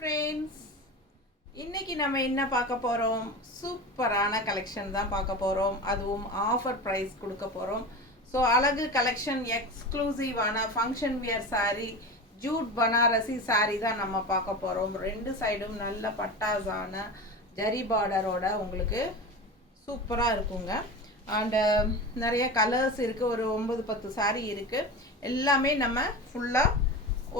Friends, இன்னைக்கு நம்ம என்ன பார்க்க போகிறோம்? சூப்பரான கலெக்ஷன் தான் பார்க்க போகிறோம். அதுவும் ஆஃபர் ப்ரைஸ் கொடுக்க போகிறோம். ஸோ அழகு கலெக்ஷன், எக்ஸ்க்ளூசிவான function wear sari, jute Banarasi sari தான் நம்ம பார்க்க போகிறோம். ரெண்டு சைடும் நல்ல பட்டாசான ஜரி பார்டரோட உங்களுக்கு சூப்பராக இருக்குங்க. அண்டு நிறைய கலர்ஸ் இருக்குது. ஒரு 9-10 சாரீ இருக்குது. எல்லாமே நம்ம ஃபுல்லாக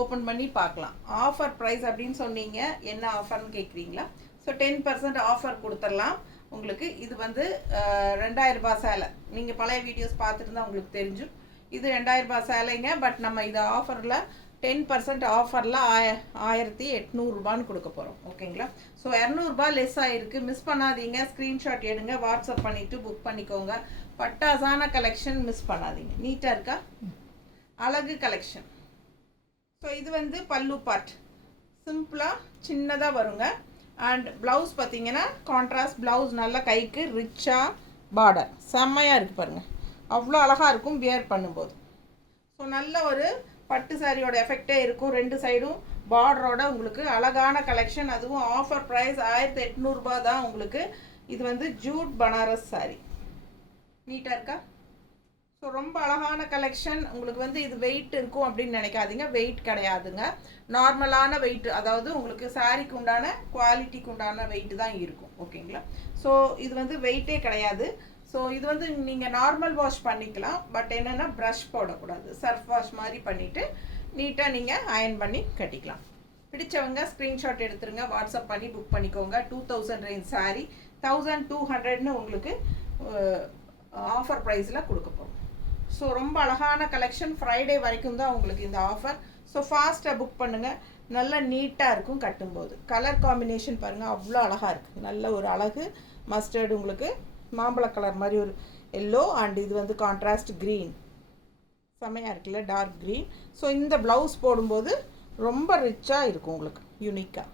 ஓப்பன் பண்ணி பார்க்கலாம். ஆஃபர் ப்ரைஸ் அப்படின்னு சொன்னீங்க, என்ன ஆஃபர்னு கேட்குறீங்களா? ஸோ 10% ஆஃபர் கொடுத்துடலாம் உங்களுக்கு. இது வந்து 2000 ரூபாய் சேலை. நீங்கள் பழைய வீடியோஸ் பார்த்துட்டு தான் உங்களுக்கு தெரிஞ்சும். இது 2000 ரூபாய் சேலைங்க. பட் நம்ம இது ஆஃபரில் 10% ஆஃபரில் 1800 ரூபான்னு கொடுக்க போகிறோம். ஓகேங்களா? ஸோ 200 ரூபாய் லெஸ் ஆகிருக்கு. மிஸ் பண்ணாதீங்க. ஸ்க்ரீன்ஷாட் எடுங்க, வாட்ஸ்அப் பண்ணிவிட்டு புக் பண்ணிக்கோங்க. பட்டாசான கலெக்ஷன் மிஸ் பண்ணாதீங்க. நீட்டாக இருக்கா? அழகு கலெக்ஷன். ஸோ இது வந்து பல்லு பார்ட் சிம்பிளாக சின்னதாக வருங்க. அண்ட் ப்ளவுஸ் பார்த்தீங்கன்னா கான்ட்ராஸ்ட் ப்ளவுஸ், நல்ல கைக்கு ரிச்சாக பார்டர் செம்மையாக இருக்குது பாருங்கள். அவ்வளோ அழகாக இருக்கும் வியர் பண்ணும்போது. ஸோ நல்ல ஒரு பட்டு சாரியோட எஃபெக்டே இருக்கும். ரெண்டு சைடும் பார்டரோட உங்களுக்கு அழகான கலெக்ஷன். அதுவும் ஆஃபர் ப்ரைஸ் 1800 ரூபாய் தான் உங்களுக்கு. இது வந்து ஜூட் பனாரஸ் சாரி. நீட்டாக இருக்கா? ஸோ ரொம்ப அழகான கலெக்ஷன். உங்களுக்கு வந்து இது வெயிட் இருக்கும் அப்படின்னு நினைக்காதீங்க. வெயிட் கிடையாதுங்க. நார்மலான வெயிட், அதாவது உங்களுக்கு சாரிக்கு உண்டான குவாலிட்டிக்கு உண்டான வெயிட் தான் இருக்கும். ஓகேங்களா? ஸோ இது வந்து வெயிட்டே கிடையாது. ஸோ இது வந்து நீங்கள் நார்மல் வாஷ் பண்ணிக்கலாம். பட் என்னென்னா ப்ரஷ் போடக்கூடாது. சர்ஃப் வாஷ் மாதிரி பண்ணிவிட்டு நீட்டாக நீங்கள் அயர்ன் பண்ணி கட்டிக்கலாம். பிடிச்சவங்க ஸ்க்ரீன்ஷாட் எடுத்துருங்க, வாட்ஸ்அப் பண்ணி புக் பண்ணிக்கோங்க. 2000 ரேஞ்ச் சாரி 1200ன்னு உங்களுக்கு ஆஃபர் ப்ரைஸில் கொடுக்க போகிறோம். ஸோ ரொம்ப அழகான கலெக்ஷன். ஃப்ரைடே வரைக்கும் தான் உங்களுக்கு இந்த ஆஃபர். ஸோ ஃபாஸ்ட்டாக புக் பண்ணுங்கள். நல்லா நீட்டாக இருக்கும் கட்டும்போது. கலர் காம்பினேஷன் பாருங்கள், அவ்வளோ அழகாக இருக்குது. நல்ல ஒரு அழகு மஸ்டர்டு, உங்களுக்கு மாம்பழ கலர் மாதிரி ஒரு எல்லோ, அண்ட் இது வந்து கான்ட்ராஸ்ட் க்ரீன். செம்மையாக இருக்குல்ல, டார்க் க்ரீன். ஸோ இந்த ப்ளவுஸ் போடும்போது ரொம்ப ரிச்சாக இருக்கும் உங்களுக்கு, யூனிக்காக.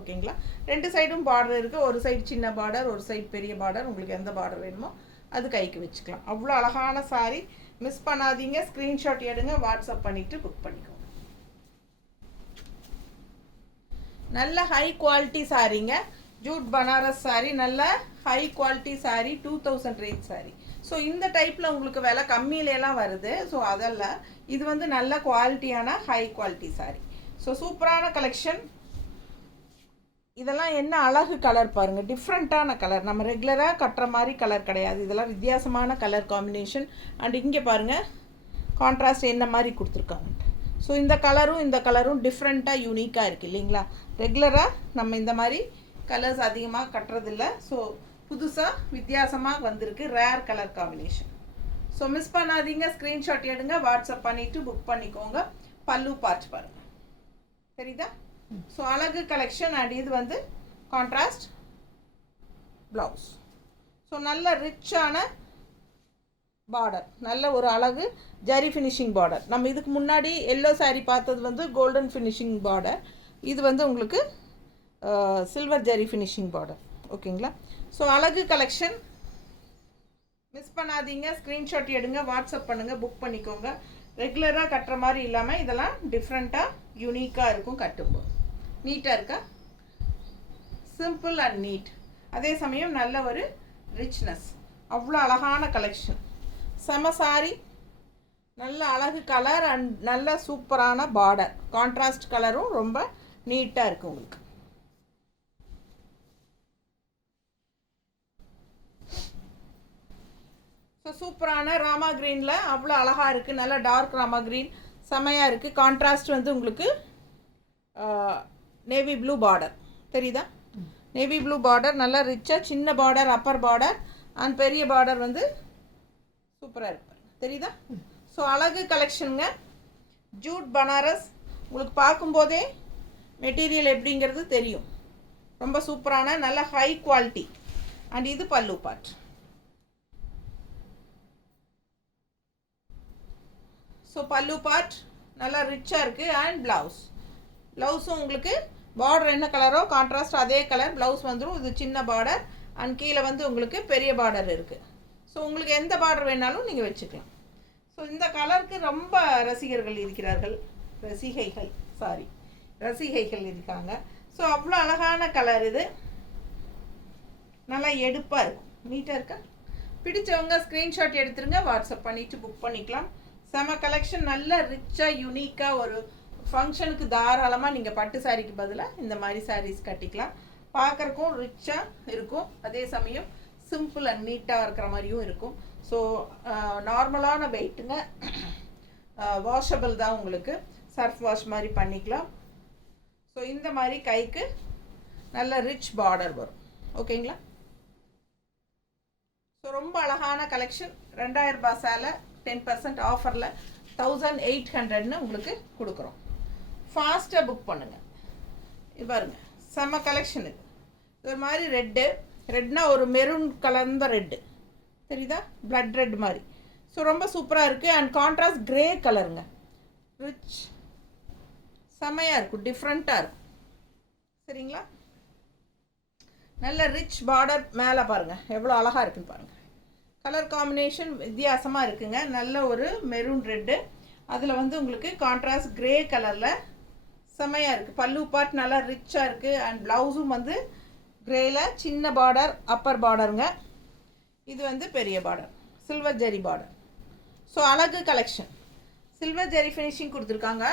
ஓகேங்களா? ரெண்டு சைடும் பார்டர் இருக்குது. ஒரு சைடு சின்ன பார்டர், ஒரு சைடு பெரிய பார்டர். உங்களுக்கு எந்த பார்டர் வேணுமோ அது கைக்கு வச்சுக்கலாம். அவ்வளோ அழகான சாரி. மிஸ் பண்ணாதீங்க. ஸ்க்ரீன்ஷாட் எடுங்க, வாட்ஸ்அப் பண்ணிவிட்டு புக் பண்ணிக்கோங்க. நல்ல ஹை குவாலிட்டி சாரீங்க. ஜூட் பனாரஸ் சாரி, நல்ல high quality sari. 2000 range sari. So இந்த டைப்பில் உங்களுக்கு விலை கம்மியிலலாம் வருது. ஸோ அதெல்லாம் இது வந்து நல்ல குவாலிட்டியான ஹை குவாலிட்டி சாரி. ஸோ சூப்பரான கலெக்ஷன். இதெல்லாம் என்ன அழகு கலர் பாருங்கள், டிஃப்ரெண்ட்டான கலர். நம்ம ரெகுலராக கட்டுற மாதிரி கலர் கிடையாது. இதெல்லாம் வித்தியாசமான கலர் காம்பினேஷன். அண்ட் இங்கே பாருங்கள் கான்ட்ராஸ்ட் என்ன மாதிரி கொடுத்துருக்காங்க. ஸோ இந்த கலரும் டிஃப்ரெண்ட்டாக யூனிக்காக இருக்குது இல்லைங்களா? ரெகுலராக நம்ம இந்த மாதிரி கலர்ஸ் அதிகமாக கட்டுறதில்ல. ஸோ புதுசாக வித்தியாசமாக வந்திருக்கு, rare colour combination. So miss பண்ணாதீங்க. ஸ்க்ரீன்ஷாட் எடுங்க, வாட்ஸ்அப் பண்ணிவிட்டு புக் பண்ணிக்கோங்க. பல்லு பார்ட் பாருங்கள், தெரியுதா? ஸோ அழகு கலெக்ஷன். அண்ட் இது வந்து கான்ட்ராஸ்ட் ப்ளவுஸ். ஸோ நல்ல ரிச்சான பார்டர், நல்ல ஒரு அழகு ஜரி ஃபினிஷிங் பார்டர். நம்ம இதுக்கு முன்னாடி எல்லோ சாரீ பார்த்தது வந்து கோல்டன் ஃபினிஷிங் பார்டர். இது வந்து உங்களுக்கு சில்வர் ஜரி ஃபினிஷிங் பார்டர். ஓகேங்களா? ஸோ அழகு கலெக்ஷன். மிஸ் பண்ணாதீங்க. ஸ்க்ரீன்ஷாட் எடுங்க, வாட்ஸ்அப் பண்ணுங்கள், புக் பண்ணிக்கோங்க. ரெகுலராக கட்டுற மாதிரி இல்லாமல் இதெல்லாம் டிஃப்ரெண்ட்டாக யூனிக்காக இருக்கும் கட்டும்போது. நீட்டாக இருக்கா? Simple and neat. அதே சமயம் நல்ல ஒரு ரிச்னஸ். அவ்வளோ அழகான கலெக்ஷன். செம சாரி, நல்ல அழகு கலர் அண்ட் நல்ல சூப்பரான பார்டர். கான்ட்ராஸ்ட் கலரும் ரொம்ப நீட்டாக இருக்குது உங்களுக்கு. ஸோ சூப்பரான ராமா க்ரீனில் அவ்வளோ அழகாக இருக்குது. நல்ல டார்க் ராமா க்ரீன் செம்மையாக இருக்குது. கான்ட்ராஸ்ட் வந்து உங்களுக்கு நேவி ப்ளூ பார்டர், தெரியுதா? நேவி ப்ளூ பார்டர் நல்லா ரிச்சாக, சின்ன பார்டர் அப்பர் பார்டர் அண்ட் பெரிய பார்டர் வந்து சூப்பராக இருக்கு, தெரியுதா? ஸோ அழகு கலெக்ஷனுங்க. ஜூட் பனாரஸ். உங்களுக்கு பார்க்கும்போதே மெட்டீரியல் எப்படிங்கிறது தெரியும். ரொம்ப சூப்பரான நல்ல ஹை குவாலிட்டி. அண்ட் இது பல்லு பார்ட். ஸோ பல்லு பார்ட் நல்லா ரிச்சாக இருக்குது. அண்ட் ப்ளவுஸும் உங்களுக்கு பார்டர் என்ன கலரோ கான்ட்ராஸ்ட் அதே கலர் ப்ளவுஸ் வந்துடும். இது சின்ன பார்டர் அண்ட் கீழே வந்து உங்களுக்கு பெரிய பார்டர் இருக்குது. ஸோ உங்களுக்கு எந்த பார்டர் வேணாலும் நீங்கள் வச்சுக்கலாம். ஸோ இந்த கலருக்கு ரொம்ப ரசிகர்கள் இருக்கிறார்கள். ரசிகைகள் இருக்காங்க. ஸோ அவ்வளோ அழகான கலர் இது, நல்லா எடுப்பாக இருக்கும், நீட்டாக இருக்கா? பிடிச்சவங்க ஸ்க்ரீன்ஷாட் எடுத்துருங்க, வாட்ஸ்அப் பண்ணிவிட்டு புக் பண்ணிக்கலாம். செம கலெக்ஷன், நல்ல ரிச்சாக யூனிக்காக ஒரு ஃபங்க்ஷனுக்கு தாராளமாக நீங்கள் பட்டு சாரிக்கு பதிலாக இந்த மாதிரி சாரீஸ் கட்டிக்கலாம். பார்க்குறக்கும் ரிச்சாக இருக்கும், அதே சமயம் சிம்பிள் அண்ட் நீட்டாக இருக்கிற மாதிரியும் இருக்கும். ஸோ நார்மலான வெயிட்டுங்க, வாஷபிள் தான், உங்களுக்கு சர்ஃப் வாஷ் மாதிரி பண்ணிக்கலாம். ஸோ இந்த மாதிரி கைக்கு நல்ல ரிச் பார்டர் வரும். ஓகேங்களா? ஸோ ரொம்ப அழகான கலெக்ஷன். 2000 ரூபாய் சேலை 10% ஆஃபரில் 1800ன்னு உங்களுக்கு கொடுக்குறோம். ஃபாஸ்ட்டாக புக் பண்ணுங்கள். இது பாருங்க, செம்ம கலெக்ஷன் இது. ஒரு மாதிரி ரெட்னா ஒரு மெரூன் கலர்ந்த ரெட்டு தெரியுதா, பிளட் ரெட் மாதிரி. ஸோ ரொம்ப சூப்பராக இருக்குது. அண்ட் கான்ட்ராஸ்ட் கிரே கலருங்க, ரிச் செம்மையாக இருக்கும், டிஃப்ரெண்ட்டாக இருக்கும். சரிங்களா? நல்ல ரிச் பார்டர், மேலே பாருங்கள் எவ்வளோ அழகாக இருக்குன்னு பாருங்கள். கலர் காம்பினேஷன் வித்தியாசமாக இருக்குங்க. நல்ல ஒரு மெரூன் ரெட்டு, அதில் வந்து உங்களுக்கு கான்ட்ராஸ்ட் கிரே கலரில் செம்மையாக இருக்குது. பல்லு பார்ட் நல்லா ரிச்சாக இருக்குது. அண்ட் ப்ளவுஸும் வந்து கிரேல சின்ன பார்டர், அப்பர் பார்டருங்க. இது வந்து பெரிய பார்டர், சில்வர் ஜெரி பார்டர். ஸோ அழகு கலெக்ஷன், சில்வர் ஜெரி ஃபினிஷிங் கொடுத்துருக்காங்க.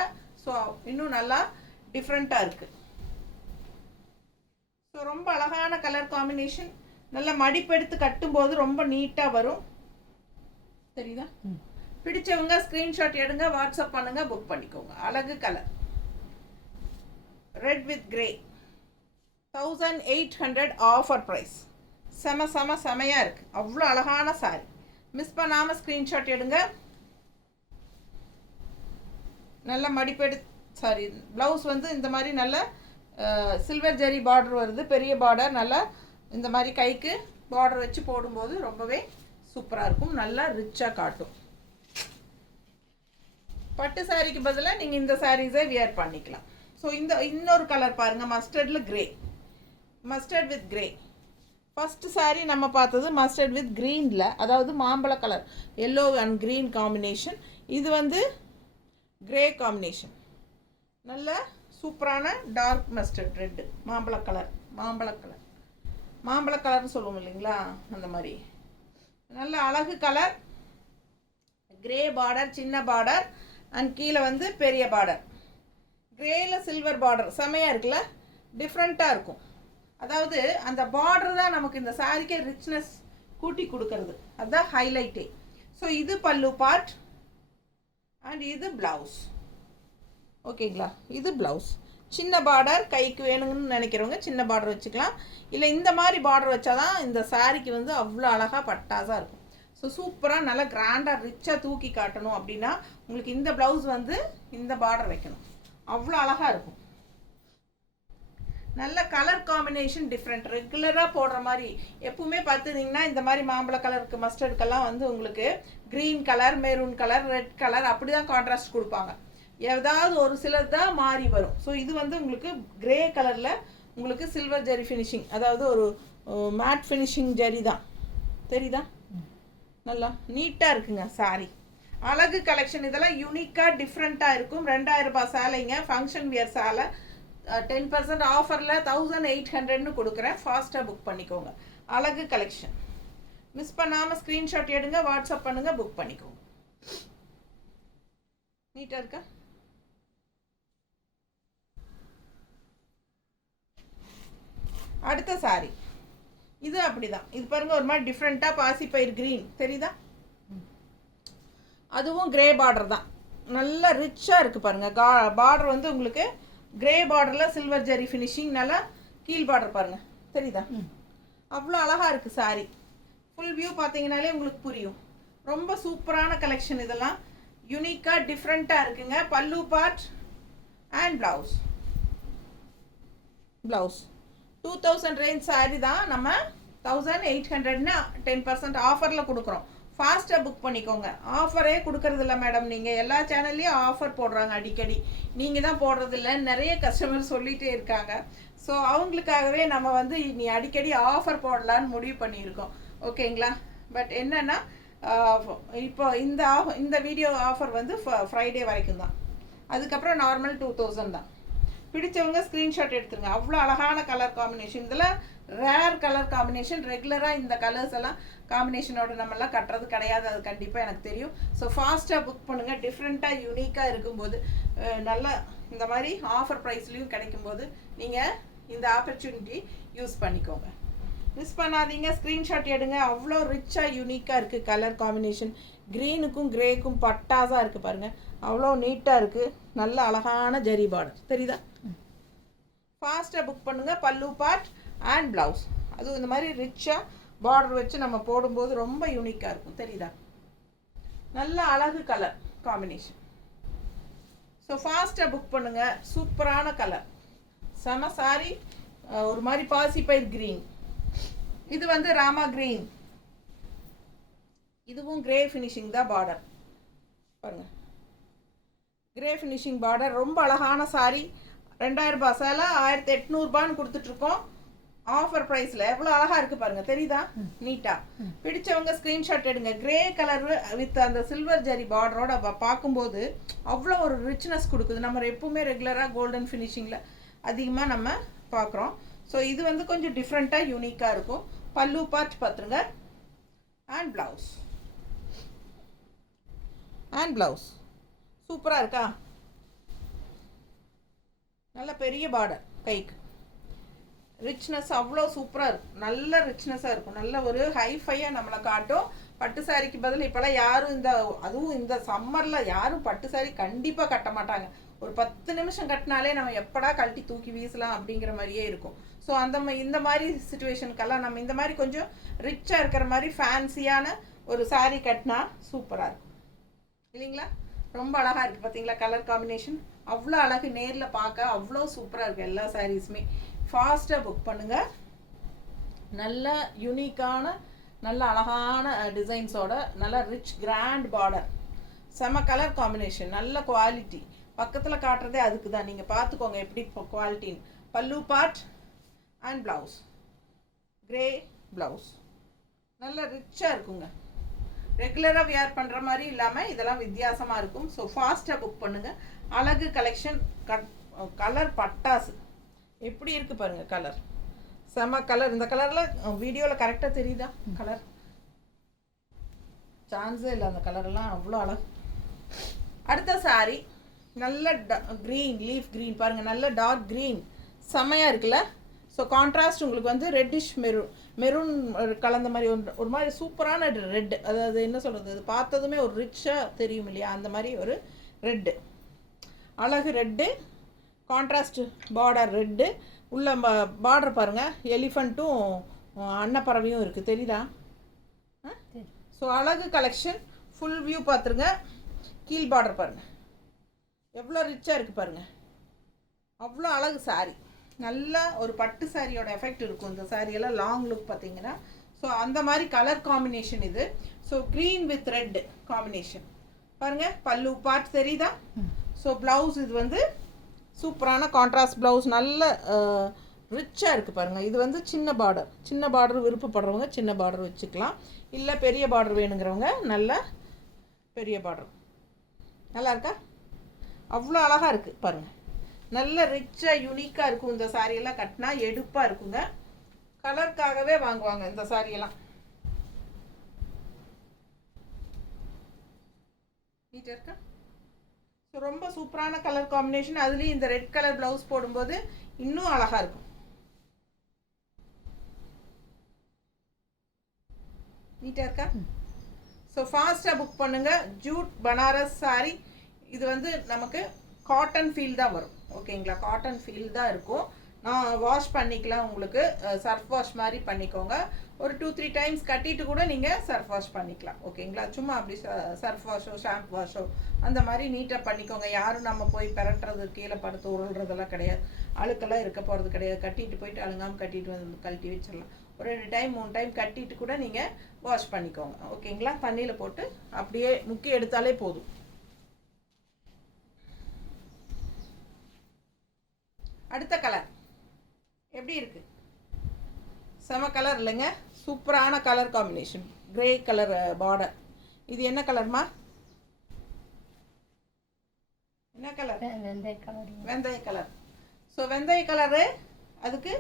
ஸோ இன்னும் நல்லா டிஃப்ரெண்ட்டாக இருக்குது. ஸோ ரொம்ப அழகான கலர் காம்பினேஷன், நல்லா மடிப்பெடுத்து கட்டும்போது ரொம்ப நீட்டாக வரும். தெரியுதா? பிடிச்சவங்க ஸ்க்ரீன்ஷாட் எடுங்க, வாட்ஸ்அப் பண்ணுங்க, புக் பண்ணிக்கோங்க. அழகு colour, red with grey, 1800 offer price. செமையாக இருக்குது, அவ்வளோ அழகான சாரி. மிஸ் பண்ணாமல் ஸ்க்ரீன்ஷாட் எடுங்க. நல்ல மடிப்பெடு சாரி, ப்ளவுஸ் வந்து இந்த மாதிரி நல்ல சில்வர் ஜெரி பார்டர் வருது, பெரிய பார்டர். நல்லா இந்த மாதிரி கைக்கு பார்டர் வச்சு போடும்போது ரொம்பவே சூப்பராக இருக்கும், நல்லா ரிச்சாக காட்டும். பட்டு சாரிக்கு பதிலாக நீங்கள் இந்த சாரீஸை வியர் பண்ணிக்கலாம். ஸோ இந்த இன்னொரு கலர் பாருங்கள், மஸ்டர்டில் grey, mustard with grey. First sari நம்ம பார்த்தது மஸ்டர்ட் வித் க்ரீனில், அதாவது மாம்பழ colour, yellow and green combination. இது வந்து கிரே காம்பினேஷன், நல்ல சூப்பரான டார்க் மஸ்டர்ட் ரெட்டு, மாம்பழ கலர்னு சொல்லுவோம் இல்லைங்களா, அந்த மாதிரி நல்ல அழகு கலர். கிரே பார்டர், சின்ன பார்டர், அண்ட் கீழே வந்து பெரிய பார்டர். கிரேயில் சில்வர் பார்டர் செமையாக இருக்குல்ல, டிஃப்ரெண்ட்டாக இருக்கும். அதாவது அந்த பார்டர் தான் நமக்கு இந்த சாரிக்கே ரிச்னஸ் கூட்டி கொடுக்கறது, அதுதான் ஹைலைட்டே. ஸோ இது பல்லு பார்ட் அண்ட் இது ப்ளவுஸ். ஓகேங்களா? இது ப்ளவுஸ், சின்ன பார்டர், கைக்கு வேணுங்கன்னு நினைக்கிறவங்க சின்ன பார்டர் வச்சுக்கலாம். இல்லை இந்த மாதிரி பார்டர் வச்சா தான் இந்த சாரிக்கு வந்து அவ்வளோ அழகாக பட்டாசாக இருக்கும். ஸோ சூப்பராக நல்லா கிராண்டாக ரிச்சாக தூக்கி காட்டணும் அப்படின்னா உங்களுக்கு இந்த ப்ளவுஸ் வந்து இந்த பார்டர் வைக்கணும், அவ்வளோ அழகாக இருக்கும். நல்ல கலர் காம்பினேஷன் டிஃப்ரெண்ட், ரெகுலராக போடுற மாதிரி. எப்பவுமே பார்த்துட்டிங்கன்னா இந்த மாதிரி மாம்பழ கலருக்கு, மஸ்டர்டுக்கெல்லாம் வந்து உங்களுக்கு green colour, maroon colour, red colour அப்படி தான் கான்ட்ராஸ்ட் கொடுப்பாங்க. ஏதாவது ஒரு சிலர் தான் மாறி வரும். ஸோ இது வந்து உங்களுக்கு கிரே கலரில் உங்களுக்கு சில்வர் ஜெரி ஃபினிஷிங், அதாவது ஒரு மேட் ஃபினிஷிங் ஜெரி தான், தெரியுதா? நல்லா நீட்டாக இருக்குங்க சாரி. அழகு கலெக்ஷன், இதெல்லாம் யூனிக்காக டிஃப்ரெண்ட்டாக இருக்கும். 2000 ரூபாய் சேலைங்க, ஃபங்க்ஷன் வியர் சேலை. 10% ஆஃபரில் 1800ன்னு கொடுக்குறேன். ஃபாஸ்ட்டாக புக் பண்ணிக்கோங்க. அழகு கலெக்ஷன், மிஸ் பண்ணாமல் ஸ்க்ரீன்ஷாட் எடுங்க, வாட்ஸ்அப் பண்ணுங்கள், புக் பண்ணிக்கோங்க. நீட்டாக இருக்கா? அடுத்த சாரி இது அப்படிதான். இது பாருங்க, ஒரு மாதிரி டிஃப்ரெண்ட்டாக பாசிப்பயிர் க்ரீன் தெரியுதா? அதுவும் கிரே பார்டர் தான், நல்லா ரிச்சாக இருக்குது பாருங்கள். பார்டர் வந்து உங்களுக்கு கிரே பார்டரில் சில்வர் ஜெரி ஃபினிஷிங், நல்லா கீழ் பார்டர் பாருங்கள், தெரியுதா? அவ்வளோ அழகாக இருக்குது சாரி. ஃபுல் வியூ பார்த்தீங்கனாலே உங்களுக்கு புரியும். ரொம்ப சூப்பரான கலெக்ஷன், இதெல்லாம் யூனிக்காக டிஃப்ரெண்ட்டாக இருக்குங்க. பல்லு part and blouse. 2000 range sorry தான், நம்ம 1800ன்னு 10% ஆஃபரில் கொடுக்குறோம். ஃபாஸ்ட்டாக புக் பண்ணிக்கோங்க. ஆஃபரே கொடுக்கறது இல்லை மேடம், நீங்கள் எல்லா சேனல்லையும் ஆஃபர் போடுறாங்க அடிக்கடி, நீங்கள் தான் போடுறதில்ல, நிறைய கஸ்டமர் சொல்லிகிட்டே இருக்காங்க. ஸோ அவங்களுக்காகவே நம்ம வந்து நீ அடிக்கடி ஆஃபர் போடலான்னு முடிவு பண்ணியிருக்கோம். ஓகேங்களா? பட் என்னென்னா இப்போ இந்த வீடியோ ஆஃபர் வந்து ஃப்ரைடே வரைக்கும் தான், அதுக்கப்புறம் நார்மல் 2000 தான். பிடிச்சவங்க ஸ்க்ரீன்ஷாட் எடுத்துருங்க. அவ்வளோ அழகான கலர் காம்பினேஷன். இதில் ரேர் கலர் காம்பினேஷன். ரெகுலராக இந்த கலர்ஸ் எல்லாம் காம்பினேஷனோட நம்மலாம் கட்டுறது கிடையாது, அது கண்டிப்பாக எனக்கு தெரியும். ஸோ ஃபாஸ்ட்டாக புக் பண்ணுங்கள். டிஃப்ரெண்ட்டாக யூனிக்காக இருக்கும்போது நல்லா இந்த மாதிரி ஆஃபர் ப்ரைஸ்லேயும் கிடைக்கும்போது நீங்கள் இந்த ஆப்பர்ச்சுனிட்டி யூஸ் பண்ணிக்கோங்க. மிஸ் பண்ணாதீங்க, ஸ்க்ரீன்ஷாட் எடுங்க. அவ்வளோ ரிச்சாக யூனிக்காக இருக்குது கலர் காம்பினேஷன். க்ரீனுக்கும் க்ரேக்கும் பட்டாஸாக இருக்குது பாருங்கள், அவ்வளோ நீட்டாக இருக்குது. நல்ல அழகான ஜரி பார்டர் தெரியுதா? ஃபாஸ்ட்டாக புக் பண்ணுங்கள். பல்லு பார்ட் அண்ட் ப்ளவுஸ் அதுவும் இந்த மாதிரி ரிச்சாக பார்டர் வச்சு நம்ம போடும்போது ரொம்ப யூனிக்காக இருக்கும். தெரியுதா? நல்ல அழகு கலர் காம்பினேஷன். ஸோ ஃபாஸ்ட்டாக புக் பண்ணுங்கள். சூப்பரான கலர், செம சாரி. ஒரு மாதிரி பாசிப்பயிர் க்ரீன், இது வந்து ராமா க்ரீன், இதுவும் கிரே ஃபினிஷிங் தான் பார்டர் பாருங்கள். கிரே ஃபினிஷிங் பார்டர், ரொம்ப அழகான சாரி. 2000 ரூபாய் சேலை 1800 ரூபான்னு கொடுத்துட்ருக்கோம் ஆஃபர் ப்ரைஸில். எவ்வளோ அழகாக இருக்குது பாருங்கள், தெரியுதா? நீட்டாக. பிடிச்சவங்க ஸ்க்ரீன்ஷாட் எடுங்க. கிரே கலர் வித் அந்த சில்வர் ஜரி பார்டரோட பார்க்கும்போது அவ்வளோ ஒரு ரிச்னஸ் கொடுக்குது. நம்ம எப்பவுமே ரெகுலராக கோல்டன் ஃபினிஷிங்கில் அதிகமாக நம்ம பார்க்குறோம். ஸோ இது வந்து கொஞ்சம் டிஃப்ரெண்ட்டாக யூனிக்காக இருக்கும். பல்லு பார்ட் பார்த்துருங்க. அண்ட் ப்ளவுஸ் சூப்பராக இருக்கா? நல்ல பெரிய பார்டர், கைக்கு ரிச்னஸ் அவ்வளோ சூப்பராக இருக்கும். நல்ல ரிச்னஸாக இருக்கும். நல்ல ஒரு ஹைஃபையாக நம்மளை காட்டும். பட்டு சாரிக்கு பதில் இப்போல்லாம் யாரும் அதுவும் இந்த சம்மரில் யாரும் பட்டு சாரி கண்டிப்பாக கட்ட மாட்டாங்க. ஒரு 10 நிமிஷம் கட்டினாலே நம்ம எப்படா கழட்டி தூக்கி வீசலாம் அப்படிங்கிற மாதிரியே இருக்கும். ஸோ இந்த மாதிரி சுச்சுவேஷனுக்கெல்லாம் நம்ம இந்த மாதிரி கொஞ்சம் ரிச்சாக இருக்கிற மாதிரி ஃபேன்சியான ஒரு சாரீ கட்டினா சூப்பராக இருக்கும் இல்லைங்களா? ரொம்ப அழகாக இருக்குது பார்த்தீங்களா? கலர் காம்பினேஷன் அவ்வளோ அழகு. நேரில் பார்க்க அவ்வளோ சூப்பராக இருக்குது எல்லா சாரீஸுமே. ஃபாஸ்ட்டாக புக் பண்ணுங்கள். நல்ல யூனிக்கான நல்ல அழகான டிசைன்ஸோட நல்ல ரிச் கிராண்ட் பார்டர், செம கலர் காம்பினேஷன், நல்ல குவாலிட்டி. பக்கத்தில் காட்டுறதே அதுக்கு தான், நீங்கள் பார்த்துக்கோங்க எப்படி குவாலிட்டின்னு. பல்லு part and blouse, grey blouse, நல்ல ரிச்சாக இருக்குங்க. ரெகுலராக வியர் பண்ணுற மாதிரி இல்லாமல் இதெல்லாம் வித்தியாசமாக இருக்கும். ஸோ ஃபாஸ்ட்டாக புக் பண்ணுங்கள். அழகு கலெக்ஷன். கலர் பட்டாசு எப்படி இருக்குது பாருங்கள், கலர் செம கலர். இந்த கலரில் வீடியோவில் கரெக்டாக தெரியுதா? கலர் சான்ஸே இல்லை, அந்த கலரெல்லாம் அவ்வளோ அழகு. அடுத்த சாரி நல்ல க்ரீன், லீஃப் க்ரீன் பாருங்கள், நல்ல டார்க் க்ரீன், செம்மையாக இருக்குல்ல? ஸோ கான்ட்ராஸ்ட் உங்களுக்கு வந்து ரெட்டிஷ் மெரூன் கலந்த மாதிரி ஒரு மாதிரி சூப்பரான ரெட். அதாவது என்ன சொல்கிறது, அது பார்த்ததுமே ஒரு ரிச்சாக தெரியும் இல்லையா? அந்த மாதிரி ஒரு ரெட்டு, அழகு ரெட்டு, கான்ட்ராஸ்ட் பார்டர் ரெட்டு. உள்ள பார்டர் பாருங்கள், எலிஃபண்ட்டும் அன்னப்பறவையும் இருக்குது, தெரியுதா? ஸோ அழகு கலெக்ஷன். ஃபுல் வியூ பார்த்துருங்க. கீழ் பார்டர் பாருங்கள் எவ்வளோ ரிச்சாக இருக்குது பாருங்கள், அவ்வளோ அழகு சாரி. நல்லா ஒரு பட்டு சாரியோட எஃபெக்ட் இருக்கும் இந்த சாரியெல்லாம். லாங் லுக் பார்த்தீங்கன்னா ஸோ அந்த மாதிரி கலர் காம்பினேஷன் இது. So green with red combination பாருங்கள். பல்லு பார்ட் தெரியுதா? ஸோ ப்ளவுஸ் இது வந்து சூப்பரான கான்ட்ராஸ்ட் ப்ளவுஸ், நல்ல ரிச்சாக இருக்குது பாருங்கள். இது வந்து சின்ன பார்டர் விருப்பப்படுறவங்க சின்ன பார்டர் வச்சுக்கலாம், இல்லை பெரிய பார்டர் வேணுங்கிறவங்க நல்ல பெரிய பார்டர். நல்லா இருக்கா? அவ்வளோ அழகாக இருக்குது பாருங்கள். நல்ல ரிச்சாக யூனிக்காக இருக்கும். இந்த சாரியெல்லாம் கட்டினா எடுப்பாக இருக்குங்க. கலருக்காகவே வாங்குவாங்க இந்த சாரியெல்லாம். நீட்டாக இருக்கா? ஸோ ரொம்ப சூப்பரான கலர் காம்பினேஷன். அதுலேயும் இந்த ரெட் கலர் ப்ளவுஸ் போடும்போது இன்னும் அழகாக இருக்கும். நீட்டாக இருக்கா? ஸோ ஃபாஸ்ட்டாக புக் பண்ணுங்கள். ஜூட் பனாரஸ் சாரி. இது வந்து நமக்கு காட்டன் ஃபீல் தான் வரும், ஓகேங்களா? காட்டன் ஃபீல் தான் இருக்கும். நான் வாஷ் பண்ணிக்கலாம், உங்களுக்கு சர்ஃப் வாஷ் மாதிரி பண்ணிக்கோங்க. ஒரு 2-3 டைம்ஸ் கட்டிட்டு கூட நீங்கள் சர்ஃப் வாஷ் பண்ணிக்கலாம், ஓகேங்களா? சும்மா அப்படி சர்ஃப் வாஷோ ஷாம்பு வாஷோ அந்த மாதிரி நீட்டாக பண்ணிக்கோங்க. யாரும் நம்ம போய் பெரட்டுறது, கீழே படுத்து உருள்றதெல்லாம் கிடையாது. அழுக்கெல்லாம் இருக்க போகிறது கிடையாது. கட்டிட்டு போயிட்டு அழுங்காமல் கட்டிட்டு வந்து கழட்டி வச்சிடலாம். ஒரு 2 டைம் 3 டைம் கட்டிட்டு கூட நீங்கள் வாஷ் பண்ணிக்கோங்க, ஓகேங்களா? தண்ணியில் போட்டு அப்படியே முக்கி எடுத்தாலே போதும். அடுத்த கலர் எப்படி இருக்கு? செம கலர் இல்லைங்க? சூப்பரான colour combination. Grey colour border. இது என்ன கலர்மா? என்ன கலர்? வெந்தய கலர். ஸோ வெந்தய கலரு, அதுக்கு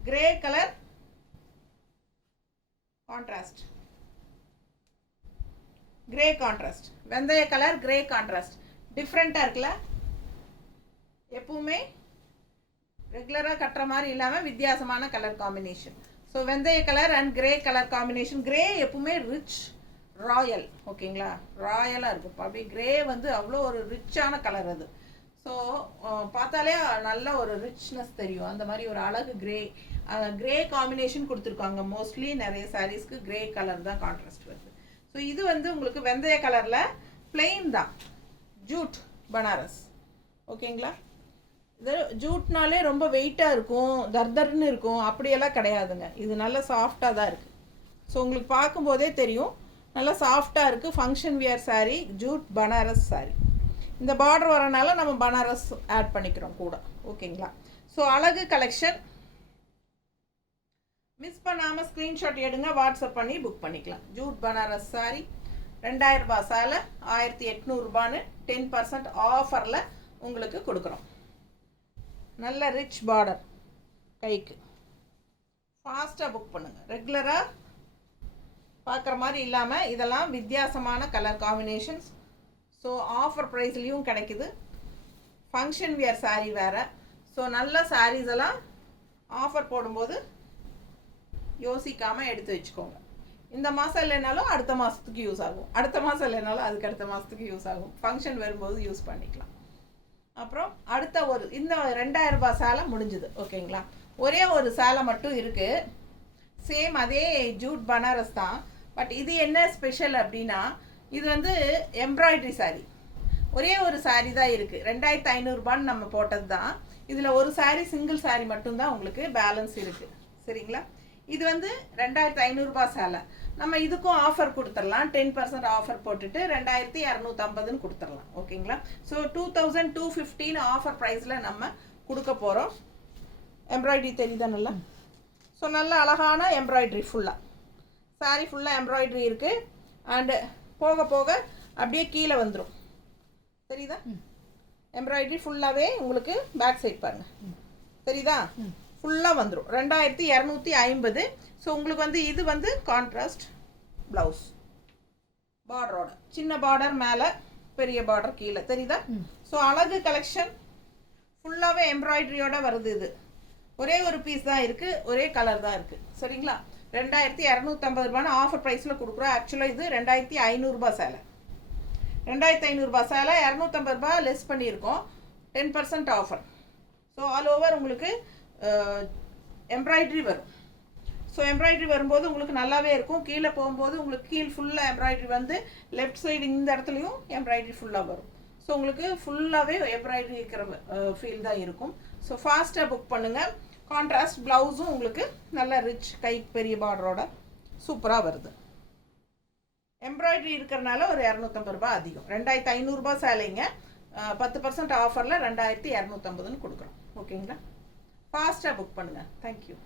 grey colour contrast, grey contrast, வெந்தய கலர் கிரே கான்ட்ராஸ்ட் டிஃப்ரெண்ட்டாக இருக்குல்ல. எப்பவுமே ரெகுலராக கட்டுற மாதிரி இல்லாமல் வித்தியாசமான கலர் காம்பினேஷன். ஸோ வெந்தய colour and grey colour combination. Grey எப்பவுமே ரிச் ராயல், ஓகேங்களா, ராயலாக இருக்கும். அப்படியே கிரே வந்து அவ்வளோ ஒரு ரிச்சான கலர் அது. ஸோ பார்த்தாலே நல்ல ஒரு ரிச்னஸ் தெரியும். அந்த மாதிரி ஒரு அழகு கிரே காம்பினேஷன் கொடுத்துருக்காங்க. மோஸ்ட்லி நிறைய சாரீஸ்க்கு கிரே கலர் தான் கான்ட்ராஸ்ட் வருது. ஸோ இது வந்து உங்களுக்கு வெந்தய கலரில் பிளெயின் தான், ஜூட் பனாரஸ், ஓகேங்களா. இது ஜூட்னாலே ரொம்ப வெயிட்டாக இருக்கும், தர்தர்னு இருக்கும், அப்படியெல்லாம் கிடையாதுங்க. இது நல்லா சாஃப்டாக தான் இருக்குது. ஸோ உங்களுக்கு பார்க்கும்போதே தெரியும் நல்லா சாஃப்டாக இருக்குது. Function wear sari, jute Banaras sari. இந்த பார்டர் வரனால நம்ம பனாரஸ் ஆட் பண்ணிக்கிறோம் கூட, ஓகேங்களா. ஸோ அழகு கலெக்ஷன் மிஸ் பண்ணாமல் ஸ்க்ரீன்ஷாட் எடுங்க, வாட்ஸ்அப் பண்ணி புக் பண்ணிக்கலாம். ஜூட் பனாரஸ் சாரீ 2000 ரூபாய் சேலை 1800 ரூபான்னு 10% ஆஃபரில் உங்களுக்கு கொடுக்குறோம். நல்ல ரிச் பார்டர் கைக்கு. ஃபாஸ்ட்டாக புக் பண்ணுங்கள். ரெகுலராக பார்க்குற மாதிரி இல்லாமல் இதெல்லாம் வித்தியாசமான கலர் காம்பினேஷன்ஸ். ஸோ ஆஃபர் ப்ரைஸ்லேயும் கிடைக்குது. ஃபங்க்ஷன் வியர் சாரீ வேறு. ஸோ நல்ல சாரீஸ் எல்லாம் ஆஃபர் போடும்போது யோசிக்காமல் எடுத்து வச்சுக்கோங்க. இந்த மாதம் இல்லைனாலும் அடுத்த மாதத்துக்கு யூஸ் ஆகும், அடுத்த மாதம் இல்லைனாலும் அதுக்கு அடுத்த மாதத்துக்கு யூஸ் ஆகும். ஃபங்க்ஷன் வரும்போது யூஸ் பண்ணிக்கலாம். அப்புறம் அடுத்த இந்த 2000 ரூபாய் சேலை முடிஞ்சுது, ஓகேங்களா. ஒரே ஒரு சேலை மட்டும் இருக்குது. சேம் அதே ஜூட் பனாரஸ் தான். பட் இது என்ன ஸ்பெஷல் அப்படின்னா, இது வந்து எம்ப்ராய்டரி சாரீ. ஒரே ஒரு சாரீ தான் இருக்குது. 2500 ரூபான்னு நம்ம போட்டது தான். இதில் ஒரு சாரீ சிங்கிள் சாரீ மட்டும்தான் உங்களுக்கு பேலன்ஸ் இருக்குது, சரிங்களா. இது வந்து 2500 ரூபாய் சேலை. நம்ம இதுக்கும் ஆஃபர் கொடுத்துடலாம். 10% ஆஃபர் போட்டுட்டு 2250ன்னு கொடுத்துடலாம், ஓகேங்களா. ஸோ 2215 ஆஃபர் ப்ரைஸில் நம்ம கொடுக்க போகிறோம். எம்ப்ராய்டரி தெரியுதா நல்லா. ஸோ நல்ல அழகான எம்ப்ராய்டரி ஃபுல்லாக சாரீ ஃபுல்லாக எம்ப்ராய்டரி இருக்குது. அண்டு போக போக அப்படியே கீழே வந்துடும், தெரியுதா. எம்ப்ராய்டரி ஃபுல்லாகவே உங்களுக்கு பேக் சைட் பாருங்கள், தெரியுதா, ஃபுல்லாக வந்துடும். 2250. ஸோ உங்களுக்கு வந்து இது வந்து கான்ட்ராஸ்ட் ப்ளவுஸ் பார்டரோட, சின்ன பார்டர் மேலே, பெரிய பார்டர் கீழே, தெரியுதா. ஸோ அழகு கலெக்ஷன் ஃபுல்லாகவே எம்ப்ராய்டரியோட வருது. இது ஒரே ஒரு பீஸ் தான் இருக்குது, ஒரே கலர் தான் இருக்குது, சரிங்களா. 2250 ரூபான்னு ஆஃபர் ப்ரைஸில் கொடுக்குறோம். ஆக்சுவலாக இது 2500 ரூபாய் சேலை. 2500 ரூபாய் சேலை 250 ரூபாய் லெஸ் பண்ணியிருக்கோம், 10% ஆஃபர். ஸோ ஆல் ஓவர் உங்களுக்கு எம்ப்ராய்டரி வரும். ஸோ எம்ப்ராய்டரி வரும்போது உங்களுக்கு நல்லாவே இருக்கும். கீழே போகும்போது உங்களுக்கு கீழ் ஃபுல்லாக எம்ப்ராய்டரி வந்து லெஃப்ட் சைடு இந்த இடத்துலையும் எம்ப்ராய்டரி ஃபுல்லாக வரும். ஸோ உங்களுக்கு ஃபுல்லாகவே எம்ப்ராய்டரி இருக்கிற ஃபீல் தான் இருக்கும். ஸோ ஃபாஸ்ட்டாக புக் பண்ணுங்கள். கான்ட்ராஸ்ட் ப்ளவுஸும் உங்களுக்கு நல்ல ரிச் கை பெரிய பார்டரோட சூப்பராக வருது. எம்ப்ராய்டரி இருக்கிறனால ஒரு 250 ரூபாய் அதிகம். 2500 ரூபாய் சேலைங்க 10% ஆஃபரில் 2250ன்னு கொடுக்குறோம், ஓகேங்களா. ஃபாஸ்ட்டாக புக் பண்ணுங்கள். தேங்க்யூ.